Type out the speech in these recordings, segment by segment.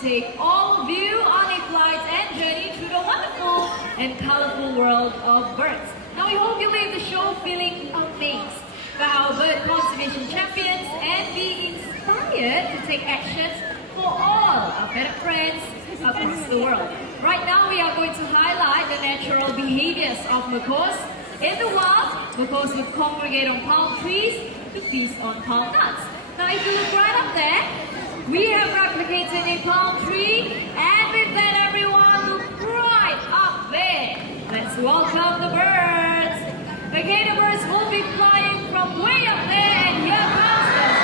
take all of you on a flight and journey through the wonderful and colorful world of birds. Now we hope you leave the show feeling amazed by our bird conservation champions and be inspired to take actions for all our pet friends across the world. Right now we are going to highlight the natural behaviors of macaws. In the wild, macaws would congregate on palm trees to feast on palm nuts. Now if you look right up there, we have replicated a palm tree, and with that everyone look right up there. Let's welcome the birds. Okay, the birds will be flying from way up there, and here comes them.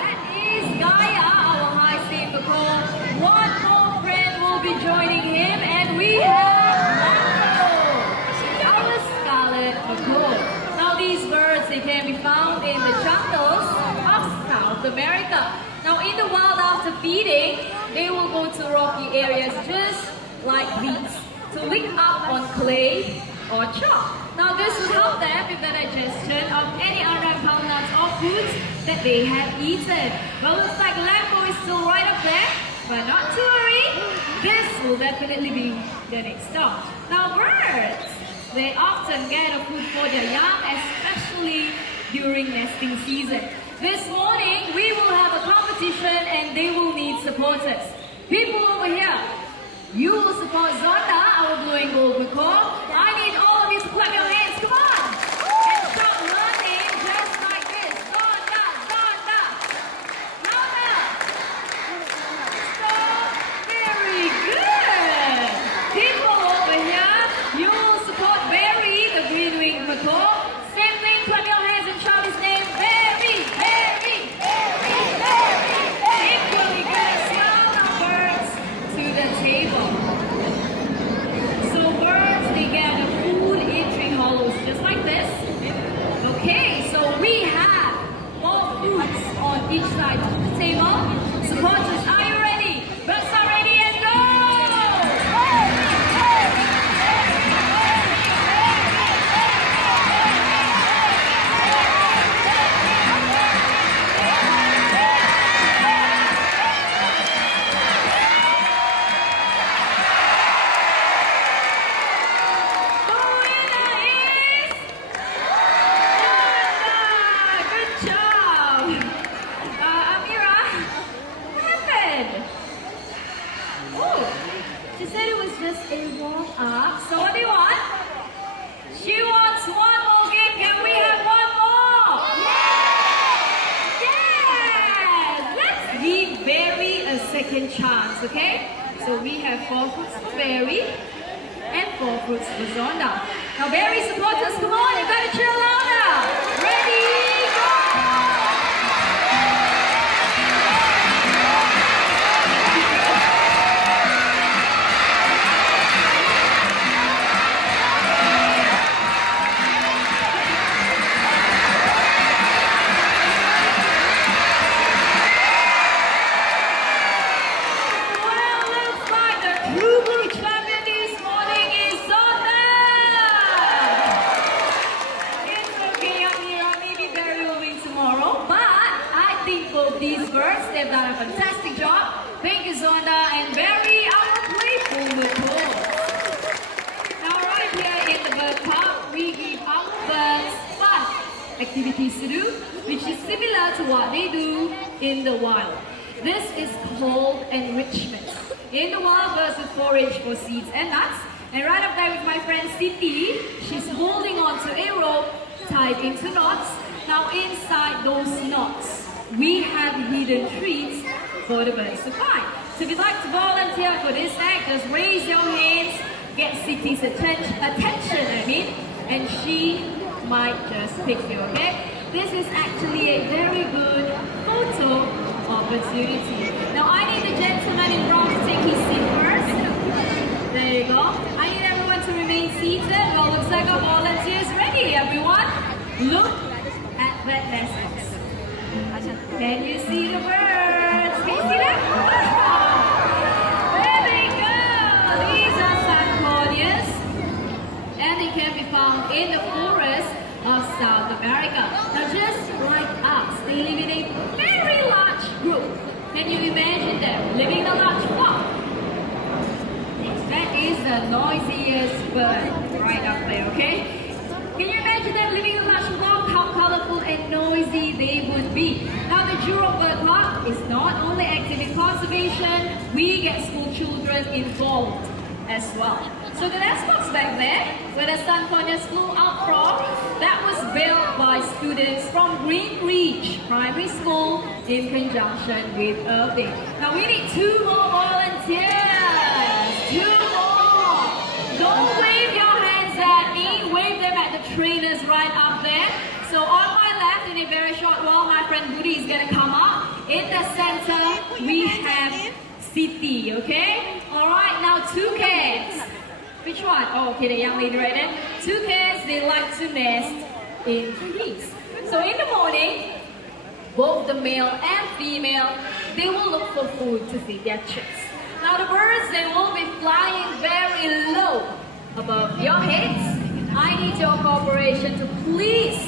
That is Gaia, our high-state macaw. One more friend will be joining him, and we have Marco, our scarlet macaw. Now these birds, they can be found in the jungles of South America. Now in the wild after feeding, they will go to rocky areas just like these to lick up on clay or chalk. Now this will help them with the digestion of any unripe palm nuts or foods that they have eaten. Well, looks like Lambo is still right up there, but not to worry, this will definitely be the next stop. Now birds, they often gather food for their young, especially during nesting season. This morning, we will have a competition and they will need supporters. People over here, you will support Zonda, our blue and gold macaw. I need all of you to clap your hands, come on! And start learning just like this. Zonda, Zonda! Louder! Stop! Very good! People over here, you will support Barry, the green-winged macaw. Same thing, clap your hands and shout his name. Barry, Barry, Barry, Barry. Equally good as well. Now birds to the table. So birds, they gather food in tree hollows just like this. Okay, so we have more foods on each side of the table. Supporters, are you ready? Birds are ready and go! She said it was just a warm-up. So what do you want? She wants one more game. Can we have one more? Yes! Let's give Barry a second chance, okay? So we have 4 fruits for Barry and 4 fruits for Zonda. Now Barry supporters, come on, you gotta cheer louder. Ready, go! These birds, they've done a fantastic job. Thank you, Zonda and Barry, our playful macaws. Now, right here in the bird park, we give our birds fun activities to do, which is similar to what they do in the wild. This is called enrichment. In the wild, birds will forage for seeds and nuts. And right up there with my friend Siti, she's holding on to a rope tied into knots. Now, inside those knots, we have hidden treats for the birds to find. So if you'd like to volunteer for this act, just raise your hands, get Siti's attention, and she might just pick you, okay? This is actually a very good photo opportunity. Now I need the gentleman in brown to take his seat first. There you go. I need everyone to remain seated. Well, looks like our volunteers ready, everyone. Look at that message. Can you see the birds? Can you see them? There they go! These are sarcodias, and they can be found in the forest of South America. Now just like us, they live in a very large group. Can you imagine them living in a large flock? That is the noisiest bird right up there, okay? Can you imagine them living in a large flock? How colorful and noisy they would be. Now the Jurong Bird Park is not only active in conservation, we get school children involved as well. So the nest box back there, where the sun corners flew out from, that was built by students from Green Reach Primary School in conjunction with Irving. Now we need 2 more volunteers. 2 more. Don't wave your hands at me. Wave them at the trainers right up there. So on my left, in a very short while, my friend Budi is going to come up. In the center, we have City, okay? Alright, now toucans. Which one? Oh, okay, the young lady right there. Toucans, they like to nest in trees. So in the morning, both the male and female, they will look for food to feed their chicks. Now the birds, they will be flying very low above your heads. I need your cooperation to please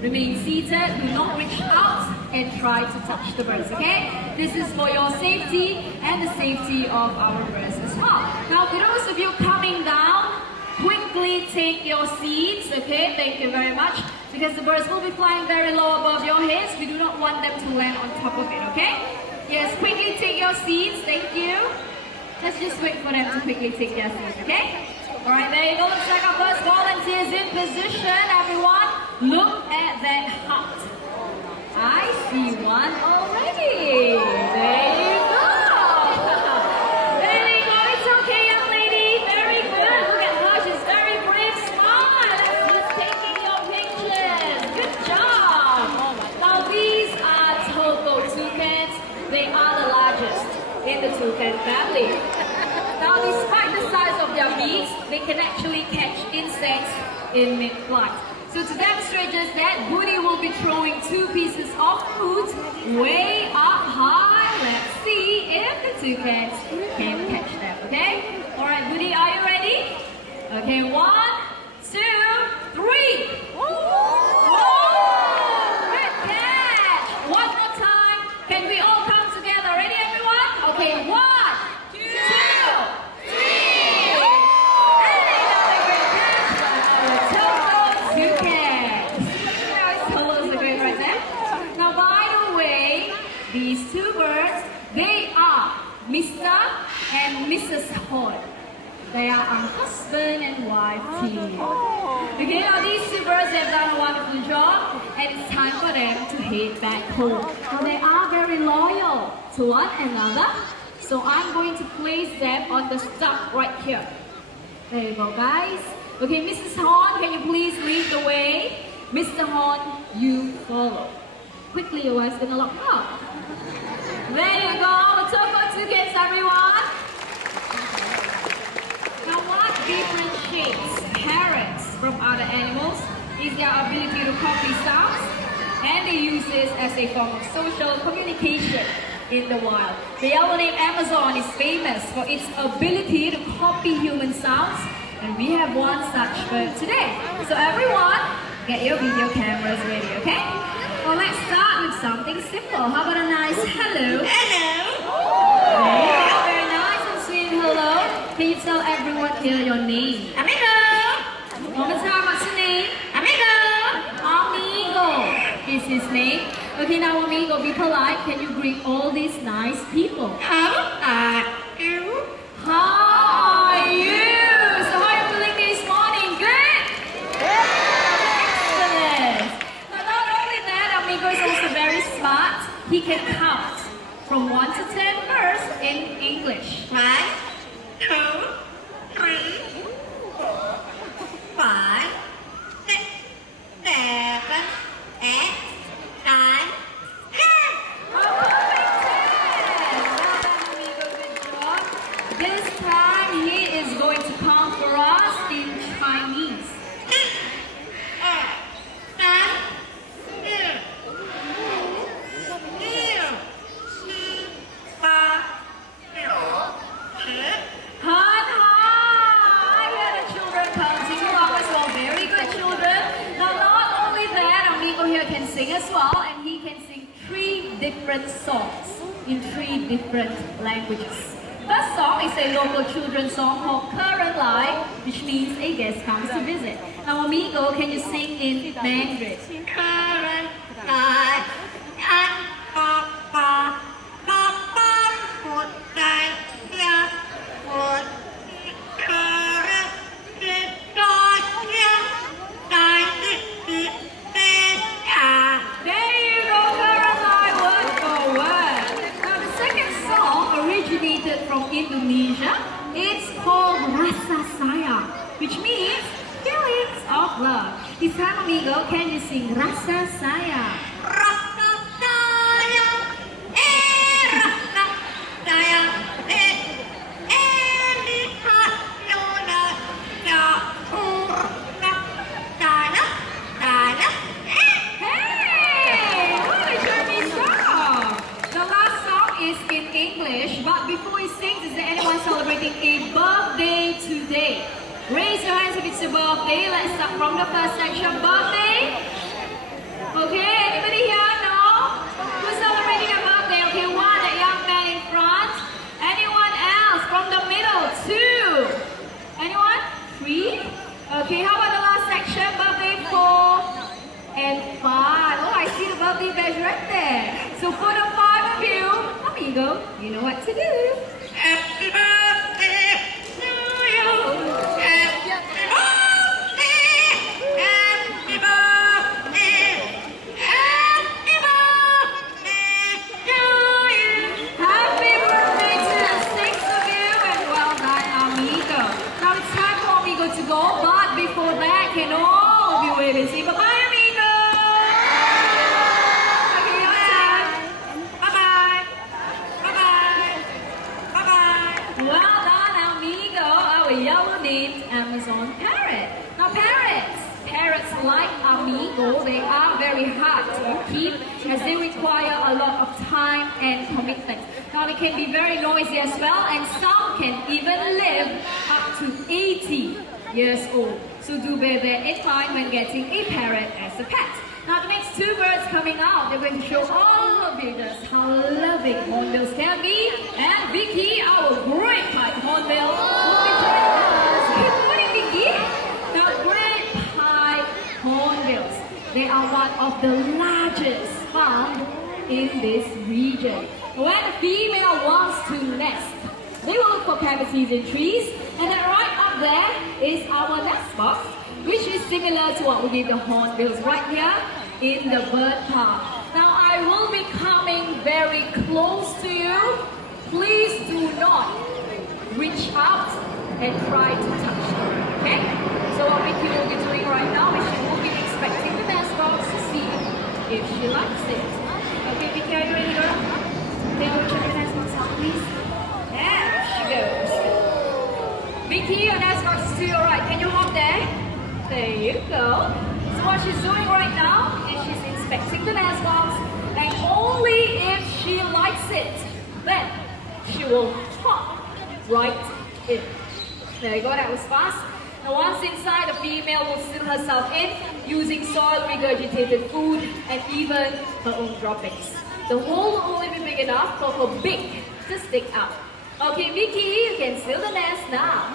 remain seated, do not reach out and try to touch the birds, okay? This is for your safety and the safety of our birds as well. Now for those of you coming down, quickly take your seats, okay? Thank you very much. Because the birds will be flying very low above your heads. We do not want them to land on top of it, okay? Yes, quickly take your seats, thank you. Let's just wait for them to quickly take their seats, okay? Alright, there you go. Looks like our first volunteers in position, everyone. Look at that hut. I see one already. There you go. There you go. It's okay, young lady. Very good. Look at her. She's very brave, smart. She's taking your pictures. Good job. Now these are Togo toucans. They are the largest in the toucan family. Now, despite the size of their beaks, they can actually catch insects in mid-flight. So to demonstrate just that, Budi will be throwing 2 pieces of food way up high. Let's see if the toucans can catch them, okay? Alright, Budi, are you ready? Okay, 1, 2, 3! Good catch! One more time. Can we all come together? Ready, everyone? Okay, 1, 2, 3! These 2 birds, they are Mr. and Mrs. Horn. They are a husband and wife team. Okay, now these 2 birds have done a wonderful job, and it's time for them to head back home. Now they are very loyal to one another, so I'm going to place them on the stump right here. There you go, guys. Okay, Mrs. Horn, can you please lead the way? Mr. Horn, you follow. Quickly, your wife's gonna lock up. There you go, the Togo toucans, everyone. Now what differentiates parrots from other animals is their ability to copy sounds, and they use this as a form of social communication in the wild. The yellow named Amazon is famous for its ability to copy human sounds, and we have one such bird today. So everyone, get your video cameras ready, okay? Well, let's start with something simple. How about a nice hello? Hello! Very nice and sweet hello. Can you tell everyone here your name? Amigo! One more time, what's your name? Amigo! Amigo is his name. Okay, now Amigo, be polite. Can you greet all these nice people? How are you? How are you? So how are you feeling this morning? Good? Excellent. Amigo is also very smart. He can count from 1 to 10 first in English. 1, 2, 3, 4, 5, 6, 7, 8, 9, 10. Oh, perfect 10. Well done, Amigo. Good job. This time he is going to count for us in Chinese. 1, 2, 3, 4, 5, 6, 7, 8, 9, 10. Sing as well, and he can sing 3 different songs. in 3 different languages. First song is a local children's song called Current Line, which means a guest comes to visit. Now, amigo, can you sing in Mandarin? Current Line. From Indonesia, it's called Rasa Sayang, which means feelings of love. This time, amigo, can you sing Rasa Sayang? Rasa Sayang, Rasa Sayang, lihat Yona, Hey, what a journey song! The last song is in English, but before he sings, is there anyone celebrating a birthday today? Raise your hands if it's your birthday. Let's start from the first section. Birthday? Okay, anybody here? No? Who's celebrating a birthday? Okay, one, that young man in front. Anyone else? From the middle, 2. Anyone? 3? Okay, how about the last section? Birthday 4 and 5. Oh, I see the birthday badge right there. So for the 5 of you, amigo, you know what to do. Happy birthday to you. Happy birthday. Happy birthday. Happy birthday to you. Happy birthday to the 6 of you, and well done, amigo. Now it's time for amigo to go, but before that, can all of you wave and say bye-bye, amigo. Well done, amigo, our yellow-named Amazon parrot. Now, parrots like amigo, they are very hard to keep as they require a lot of time and commitment. Now, they can be very noisy as well, and some can even live up to 80 years old. So do bear that in mind when getting a parrot as a pet. Now, the next 2 birds coming out, they're going to show all of you just how loving hornbills can be. And Vicky, our great pied hornbill, will be joining us. Good morning, Vicky. Now, great pied hornbills, they are one of the largest found in this region. When a female wants to nest, they will look for cavities in trees, and then right up there is our nest box, which is similar to what we give the hornbills right here in the bird park. Now, I will be coming very close to you. Please do not reach out and try to touch them, okay? So what Vicky will be doing right now is she will be inspecting the nest box to see if she likes it. Okay, Vicky, are you ready, girl? Take a check the nest box out, please. There she goes. Vicky, your nest box is to your right. Can you hop there? There you go. So what she's doing right now is she's inspecting the nest box, and only if she likes it, then she will hop right in. There you go, that was fast. Now once inside, the female will seal herself in using soil regurgitated food and even her own droppings. The hole will only be big enough for her beak to stick out. Okay, Vicky, you can seal the nest now.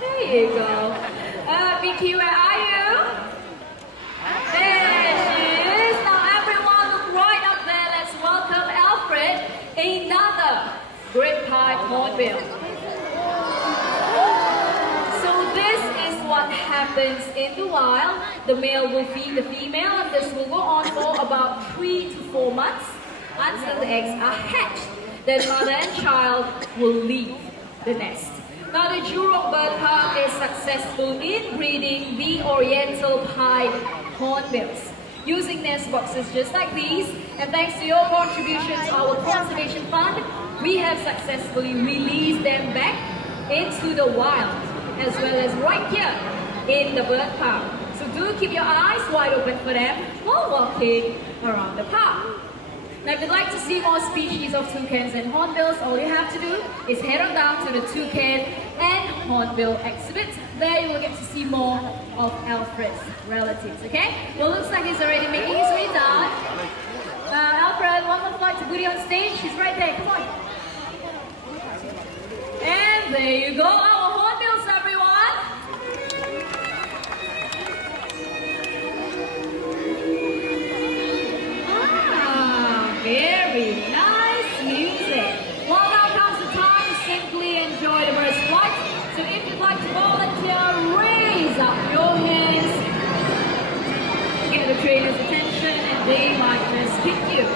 There you go. Vicky, where are you? There she is. Now everyone look right up there. Let's welcome Alfred, another great pied hornbill. So this is what happens in the wild. The male will feed the female, and this will go on for about 3 to 4 months until the eggs are hatched. Then mother and child will leave the nest. Now the Jurong Bird Park is successful in breeding the Oriental pied hornbills using nest boxes just like these, and thanks to your contribution to our conservation fund, we have successfully released them back into the wild as well as right here in the bird park. So do keep your eyes wide open for them while walking around the park. Now, if you'd like to see more species of toucans and hornbills, all you have to do is head on down to the toucan and hornbill exhibit. There you will get to see more of Alfred's relatives, okay? Well, looks like he's already making his way down. Alfred Parrot. One more flight to Goody on stage. She's right there. Come on. And there you go. Our Hornbills, everyone. Very nice music. Well, now comes the time to simply enjoy the bird's flight. So if you'd like to volunteer, raise up your hands. Get the trainer's attention and they might just pick you.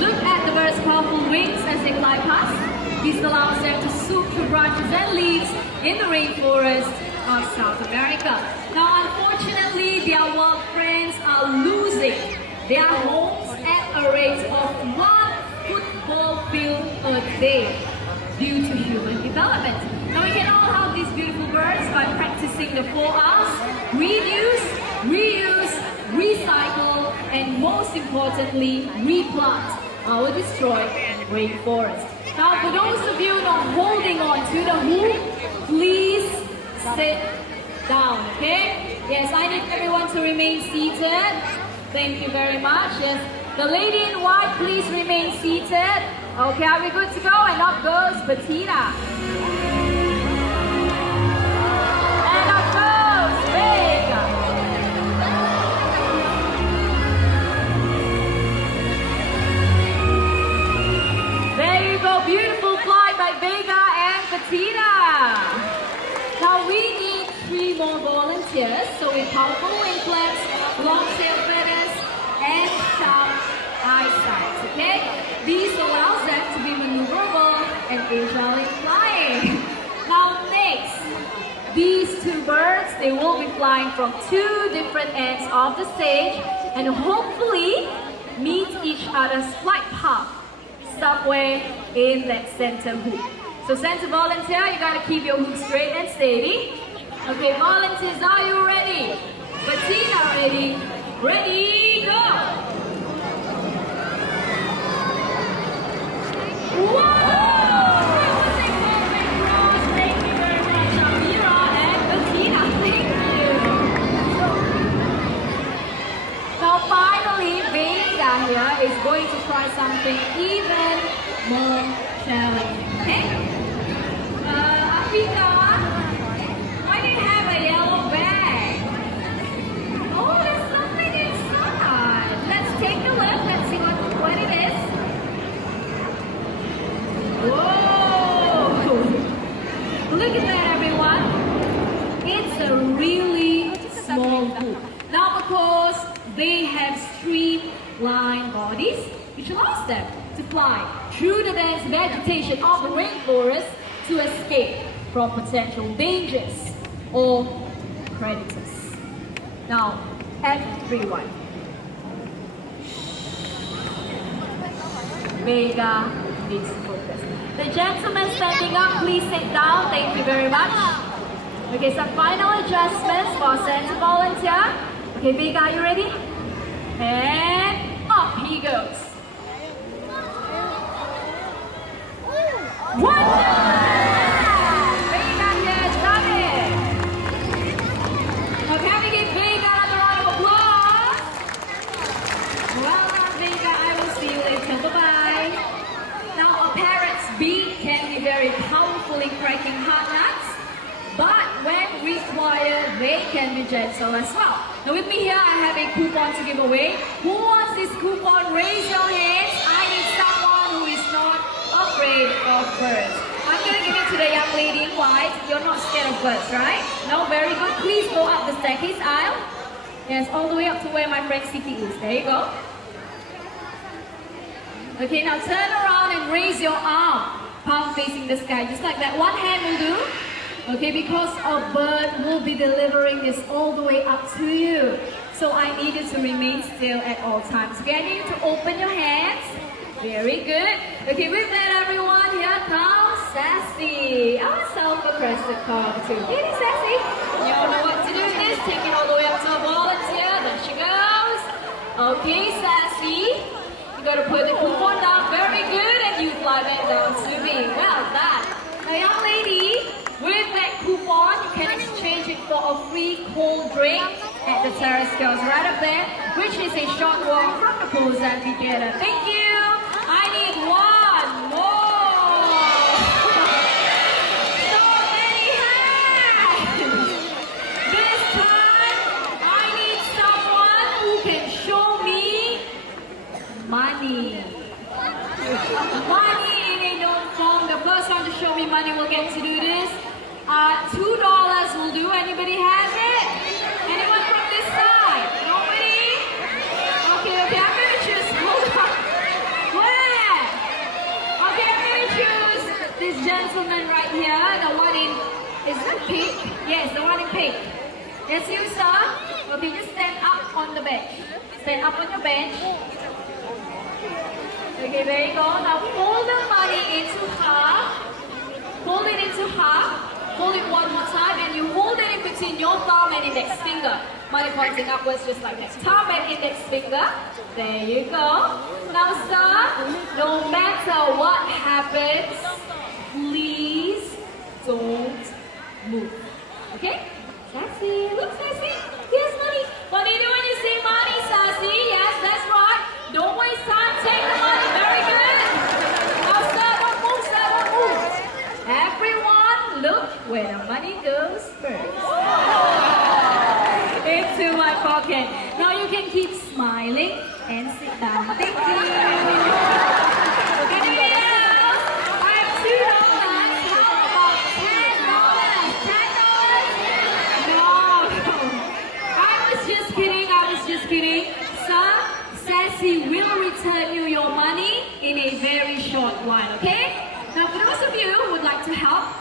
Look at the bird's powerful wings as they fly past. This allows them to swoop through branches and leaves in the rainforest of South America. Now, unfortunately, their wild friends are losing their homes at a rate of 1 football field a day due to human development. Now we can all help these beautiful birds by practicing the 4 R's: reduce, reuse, recycle, and most importantly, replant our destroyed rainforest. Now for those of you not holding on to the hoop, please sit down, okay? Yes, I need everyone to remain seated. Thank you very much. Yes, the lady in white, please remain seated. Okay, are we good to go? And up goes Bettina. And up goes Vega. There you go, beautiful fly by Vega and Bettina. Now we need 3 more volunteers. So with powerful wing flaps, long tail feathers, and sharp eyesight, okay? These allows them to be maneuverable and agile in flying. Now next, these 2 birds, they will be flying from 2 different ends of the stage and hopefully meet each other's flight path somewhere in that center hoop. So center volunteer, you gotta keep your hoop straight and steady. Okay, volunteers, are you ready? Bettina, ready? Ready, go! Whoa! That was a perfect cross. Thank you very much, Amira and Bettina. Thank you. Now finally, Vega here is going to try something even more challenging. Okay? Africa, why do you have a yellow bag? Oh, there's something inside. Let's take a look. Let's see what it is. Whoa! Look at that, everyone. It's a really small hoop. Now, because they have streamlined bodies, which allows them to fly through the dense vegetation of the rainforest to escape from potential dangers or predators. Now, everyone. Vega needs to focus. The gentleman standing up, please sit down. Thank you very much. Okay, some final adjustments for center volunteer. Okay, Vega, are you ready? And up he goes. Wonderful! Vega has done it. Now can we give Vega another round of applause? Well done, Vega. I will see you later. Bye-bye. Now a parrot's beak can be very powerful in cracking hard nuts, but when required, they can be gentle as well. Now with me here, I have a coupon to give away. Who wants this coupon? Raise your hands. I need someone who is not afraid of birds. I'm going to give it to the young lady in white. You're not scared of birds, right? No, very good. Please go up the staircase aisle. Yes, all the way up to where my friend Siti is. There you go. Okay, now turn around and raise your arm. Palm facing the sky, just like that. One hand will do. Okay, because a bird will be delivering this all the way up to you. So I need you to remain still at all times. Okay, I need you to open your hands. Very good. Okay, with that, everyone, here comes Sassy. Our self-requested cockatoo. Hey, Sassy. You all know what to do with this. Take it all the way up to a volunteer. There she goes. Okay, Sassy. You got to put the coupon down. Very good. And you fly back down to me. Well done. Now, young lady, with that coupon, you can exchange it for a free cold drink at the terrace girls right up there, which is a short walk from the pools amphitheater. Thank you. I need one more. So many hands. This time, I need someone who can show me money. Money in a known form. The first one to show me money will get to do this. $2 will do. Anybody has it? Anyone from this side? Nobody? Okay, I'm gonna choose. Hold on. Where? Okay, I'm gonna choose this gentleman right here. The one in, is that pink? Yes, the one in pink. Yes, you, sir. Okay, just stand up on the bench. Stand up on your bench. Okay, there you go. Now fold the money into half. Fold it into half. Hold it one more time, and you hold it in between your thumb and index finger. Money pointing upwards just like that. Thumb and index finger. There you go. Now, sir, no matter what happens, please don't move. Okay? Sassy. Look, Sassy. Here's money. What do you do when you see money, Sassy? Yes, that's right. Don't waste time. Take the money. Very good. Now, sir, don't move, sir. Don't move. Everyone, look where the money goes first. Into my pocket. Now you can keep smiling and sit down. Thank you. Anybody else? I have $2. How about $10? $10? No. I was just kidding. Sir, Sassy will return you your money in a very short while, okay? Now for those of you who would like to help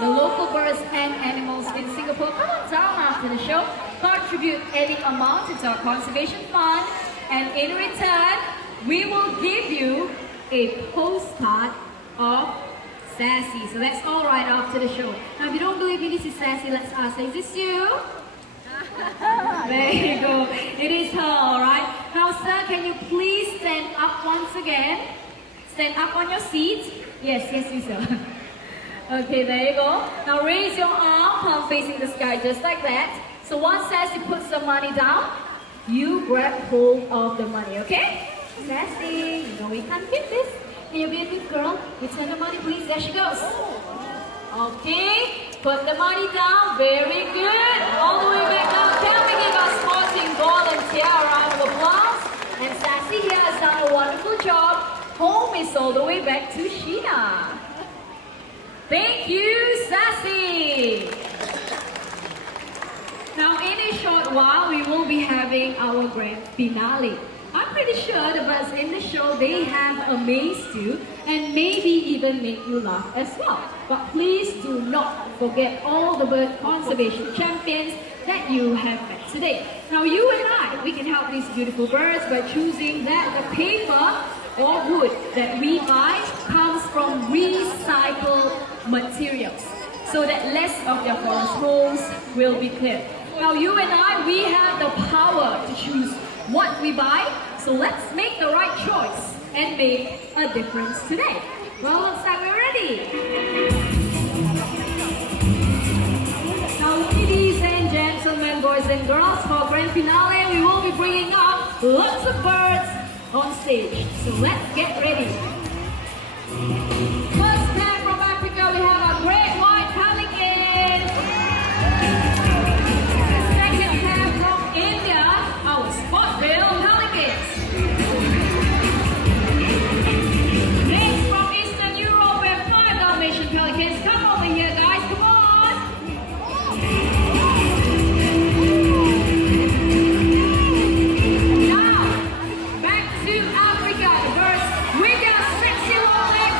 the local birds and animals in Singapore, come on down after the show, contribute any amount into our conservation fund, and in return, we will give you a postcard of Sassy. So that's all right after the show. Now if you don't believe me this is Sassy, let's ask, is this you? There you go. It is her, alright? Now sir, can you please stand up once again? Stand up on your seat. Yes, you sir. Okay, there you go. Now raise your arm, palm facing the sky just like that. So once Sassy puts the money down, you grab hold of the money, okay? Sassy, you know we can't keep this. Can you be a good girl? Return the money, please. There she goes. Okay, put the money down. Very good. All the way back down. Can we give our sporting volunteer a round of applause? And Sassy here has done a wonderful job. Home is all the way back to Sheena. Thank you, Sassy. Now, in a short while, we will be having our grand finale. I'm pretty sure the birds in the show, they have amazed you and maybe even make you laugh as well. But please do not forget all the bird conservation champions that you have met today. Now, you and I, we can help these beautiful birds by choosing that the paper or wood that we buy comes from recycled materials so that less of their forest holes will be cleared. Now you and I, we have the power to choose what we buy, so let's make the right choice and make a difference today. Well, looks like we're ready. Now ladies and gentlemen, boys and girls, for grand finale, we will be bringing up lots of birds on stage. So let's get ready. First pair from Africa, we have our great white pelicans. Second pair from India, our spot-bill pelicans. Next from Eastern Europe, we have 5 Dalmatian pelicans. Come over here, guys, come on. Now, back to Africa, the birds with their sexy long legs.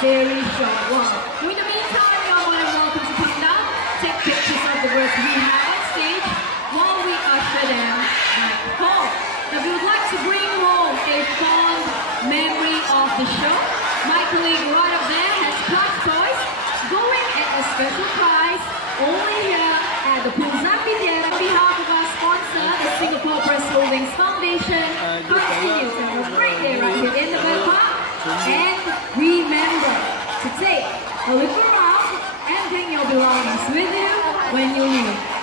very short one. In the meantime, you're more than welcome to come down, take pictures of the birds we have on stage while we usher them back home. Now, if you would like to bring home a fond memory of the show, my colleague right up there has plush toys going at a special price only here at the Pulzambi Theatre. On behalf of our sponsor, the Singapore Press Holdings Foundation, continues to have a great day right here in the bird park. And remember to take a look around and bring your belongings with you when you leave.